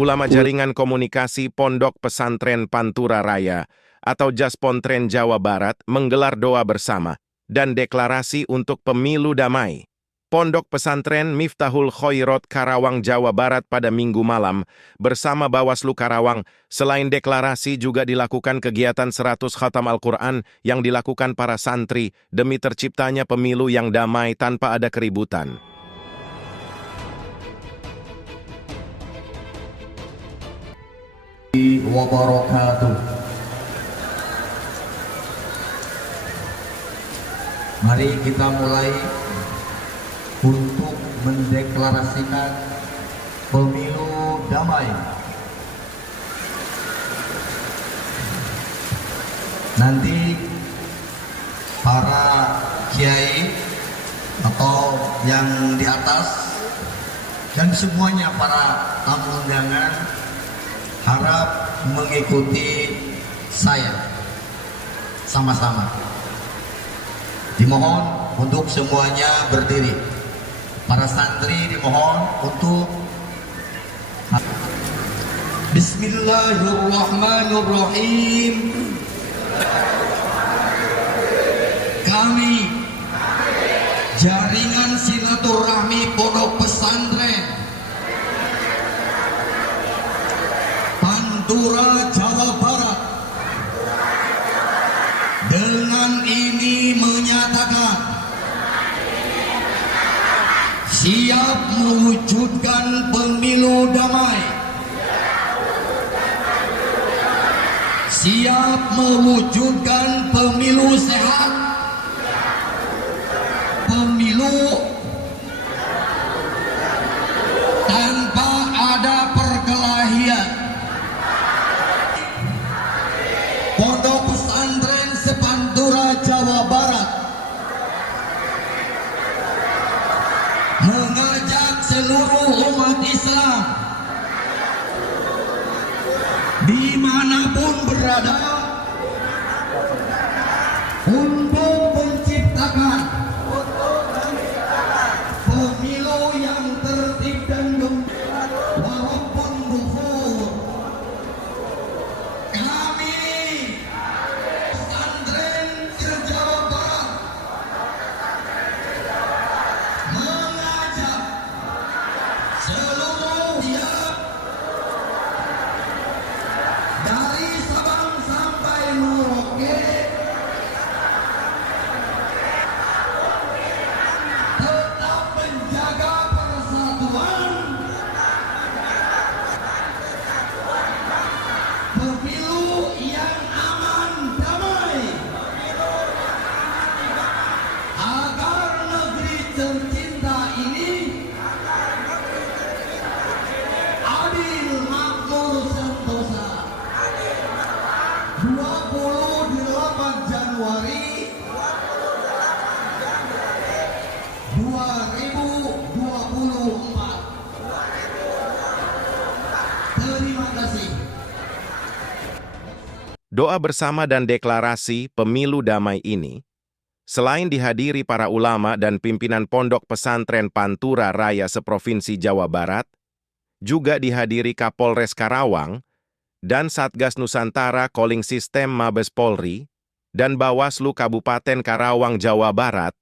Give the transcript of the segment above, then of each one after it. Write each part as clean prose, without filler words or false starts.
Ulama Jaringan Komunikasi Pondok Pesantren Pantura Raya atau Jaspontren Jawa Barat menggelar doa bersama dan deklarasi untuk pemilu damai. Pondok Pesantren Miftahul Khoirot Karawang, Jawa Barat pada Minggu malam bersama Bawaslu Karawang. Selain deklarasi juga dilakukan kegiatan 100 khatam Al-Quran yang dilakukan para santri demi terciptanya pemilu yang damai tanpa ada keributan. Wabarakatuh. Mari kita mulai untuk mendeklarasikan pemilu damai. Nanti para kiai atau yang di atas dan semuanya para tamu undangan harap mengikuti saya sama-sama. Dimohon untuk semuanya berdiri. Para santri dimohon untuk Bismillahirrahmanirrahim. Kami Jaringan Silaturahmi Pondok Pesantren Pantura, Jawa Barat dengan ini menyatakan siap mewujudkan pemilu damai, siap mewujudkan pemilu sehat, pemilu tanpa ada perkelahian. Pondok Pesantren Sepantura, Jawa Barat mengajak seluruh umat Islam dimanapun berada untuk menciptakan pemilu yang tertib dan gembira walaupun kufur. Kami pesantren se-Jawa Barat mengajak seluruh siap dari Sabang sampai Merauke tetap menjaga persatuan, pemilu yang aman damai, agar negeri tercinta ini adil, makmur, sentosa. 28 Januari 2024. Terima kasih. Doa bersama dan deklarasi pemilu damai ini, selain dihadiri para ulama dan pimpinan Pondok Pesantren Pantura Raya seprovinsi Jawa Barat, juga dihadiri Kapolres Karawang dan Satgas Nusantara Calling System Mabes Polri dan Bawaslu Kabupaten Karawang, Jawa Barat.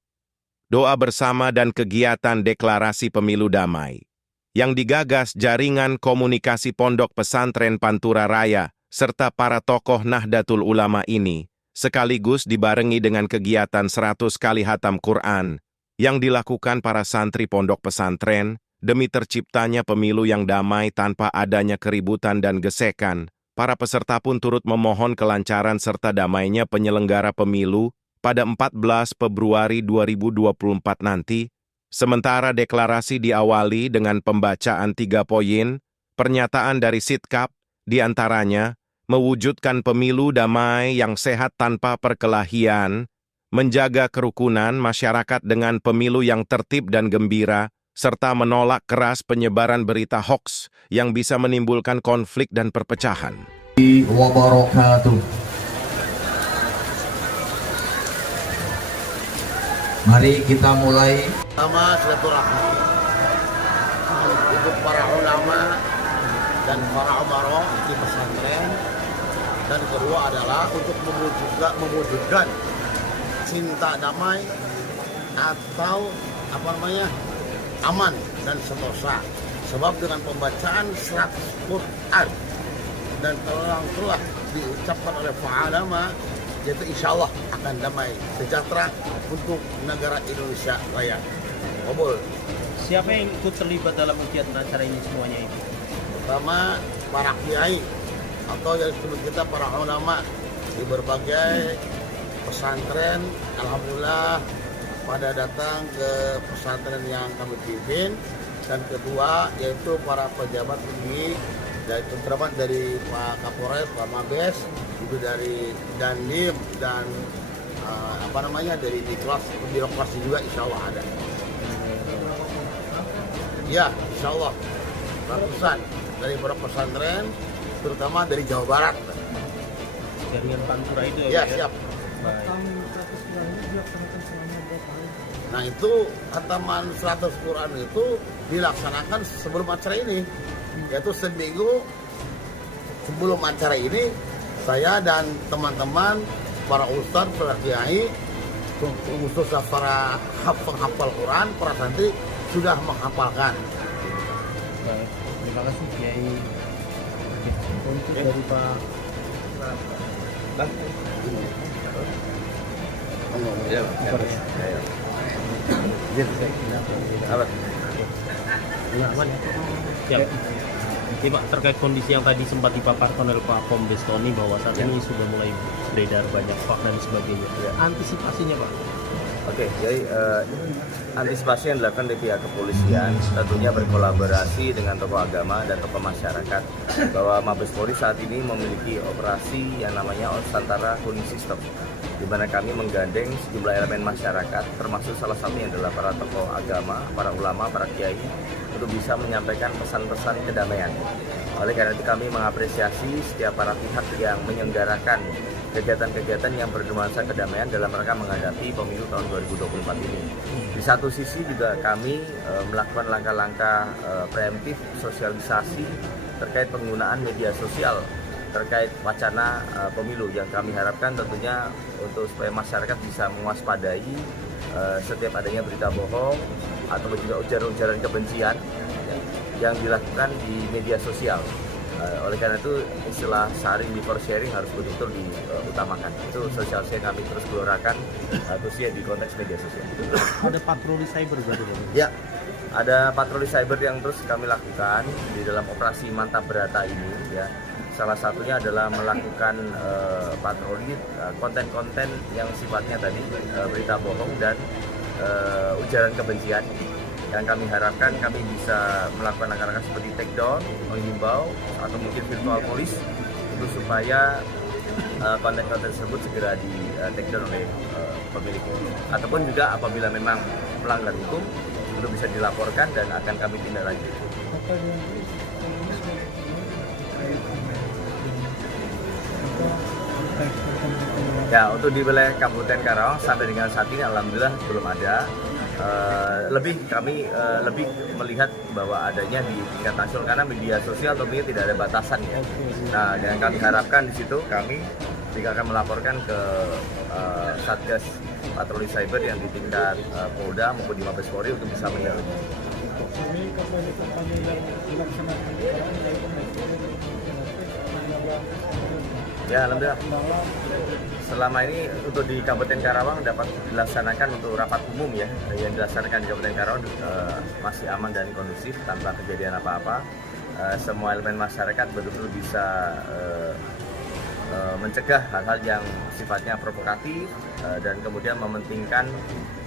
Doa bersama dan kegiatan deklarasi pemilu damai yang digagas Jaringan Komunikasi Pondok Pesantren Pantura Raya serta para tokoh Nahdlatul Ulama ini sekaligus dibarengi dengan kegiatan 100 kali hatam Quran yang dilakukan para santri pondok pesantren demi terciptanya pemilu yang damai tanpa adanya keributan dan gesekan. Para peserta pun turut memohon kelancaran serta damainya penyelenggara pemilu pada 14 Februari 2024 nanti. Sementara deklarasi diawali dengan pembacaan 3 poin, pernyataan dari Sitkap, diantaranya mewujudkan pemilu damai yang sehat tanpa perkelahian, menjaga kerukunan masyarakat dengan pemilu yang tertib dan gembira, serta menolak keras penyebaran berita hoaks yang bisa menimbulkan konflik dan perpecahan. Wabarakatuh. Mari kita mulai. Sama silaturahmi untuk para ulama dan para umaro di pesantren, dan kedua adalah untuk mewujudkan cinta damai atau aman dan sentosa. Sebab dengan pembacaan 100 Quran dan telah diucapkan oleh fa'alama, yaitu insya Allah akan damai sejahtera untuk negara Indonesia Raya. Kabul. Siapa yang ikut terlibat dalam kegiatan acara ini semuanya ini? Pertama para kiai atau yang disebut kita para ulama di berbagai pesantren. Alhamdulillah pada datang ke pesantren yang kami pimpin. Dan kedua yaitu para pejabat tinggi, yaitu terutama dari Pak Kapolres, Pak Mabes, itu dari Dandim dan dari kelas birokrasi juga insya Allah ada. Ya, insya Allah ratusan dari beberapa pesantren, terutama dari Jawa Barat. Jaringan Pantura itu Ya, siap. Nah itu khataman 100 Quran itu dilaksanakan sebelum acara ini, yaitu seminggu sebelum acara ini saya dan teman-teman para ustadz, para kiai, khususnya para penghafal Quran, para santri sudah menghafalkan. Baik, terima kasih Kiai. Untuk dari Pak Ya, Pak, terkait kondisi yang tadi sempat dipaparkan oleh Pak Kombes Tony bahwa saat ini sudah mulai beredar banyak hoax dan sebagainya. Antisipasinya, Pak? Oke, jadi antisipasi yang dilakukan dari pihak kepolisian tentunya berkolaborasi dengan tokoh agama dan tokoh masyarakat, bahwa Mabes Polri saat ini memiliki operasi yang namanya Nusantara Healing System, di mana kami menggandeng sejumlah elemen masyarakat, termasuk salah satunya adalah para tokoh agama, para ulama, para kiai, untuk bisa menyampaikan pesan-pesan kedamaian. Oleh karena itu kami mengapresiasi setiap para pihak yang menyelenggarakan kegiatan-kegiatan yang bernuansa kedamaian dalam rangka menghadapi pemilu tahun 2024 ini. Di satu sisi juga kami melakukan langkah-langkah preemptif sosialisasi terkait penggunaan media sosial terkait wacana pemilu, yang kami harapkan tentunya untuk supaya masyarakat bisa mewaspadai setiap adanya berita bohong atau juga ujaran-ujaran kebencian yang dilakukan di media sosial. Oleh karena itu istilah sharing before sharing harus betul-betul diutamakan. Itu sosialisasi yang kami terus gelorakan khususnya di konteks media sosial. Ada patroli cyber berarti? Ya, ada patroli cyber yang terus kami lakukan di dalam operasi Mantap Berata ini. Ya, salah satunya adalah melakukan patroli konten-konten yang sifatnya tadi berita bohong dan ujaran kebencian. Yang kami harapkan kami bisa melakukan langkah-langkah seperti take down, menghimbau, atau mungkin virtual police untuk supaya konten-konten tersebut segera di take down oleh pemilik. Ataupun juga apabila memang melanggar hukum, itu bisa dilaporkan dan akan kami tindak lanjut. Ya, untuk di wilayah Kabupaten Karawang sampai dengan saat ini alhamdulillah belum ada. Kami lebih melihat bahwa adanya di tingkat nasional karena media sosial tentunya tidak ada batasan ya. Nah, yang kami harapkan di situ kami juga akan melaporkan ke Satgas Patroli Cyber yang di tingkat Polda maupun di Mabes Polri untuk bisa menyelidiki. Ya, alhamdulillah. Selama ini untuk di Kabupaten Karawang dapat dilaksanakan untuk rapat umum ya, yang dilaksanakan di Kabupaten Karawang masih aman dan kondusif tanpa kejadian apa-apa. Semua elemen masyarakat betul-betul bisa mencegah hal-hal yang sifatnya provokatif dan kemudian mementingkan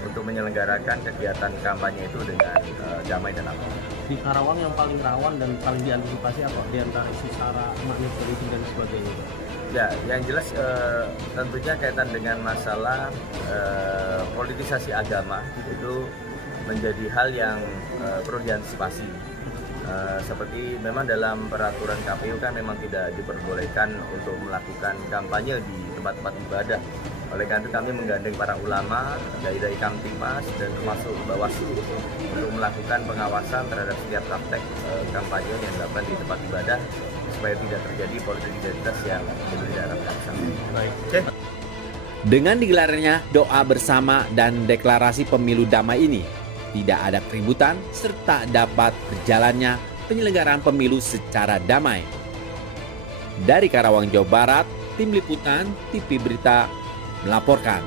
untuk menyelenggarakan kegiatan kampanye itu dengan damai dan aman. Di Karawang yang paling rawan dan paling diantisipasi apa? Di antara isu sara, magnet politik dan sebagainya. Ya, yang jelas tentunya kaitan dengan masalah politisasi agama itu menjadi hal yang perlu diantisipasi. Seperti memang dalam peraturan KPU kan memang tidak diperbolehkan untuk melakukan kampanye di tempat-tempat ibadah. Oleh karena itu kami menggandeng para ulama dari Kamtimas dan termasuk Bawaslu untuk melakukan pengawasan terhadap setiap praktek kampanye yang dilakukan di tempat ibadah supaya tidak terjadi politik identitas yang tidak harapkan. Dengan digelarnya doa bersama dan deklarasi pemilu damai ini, tidak ada keributan serta dapat berjalannya penyelenggaraan pemilu secara damai. Dari Karawang, Jawa Barat, Tim Liputan TV Berita melaporkan.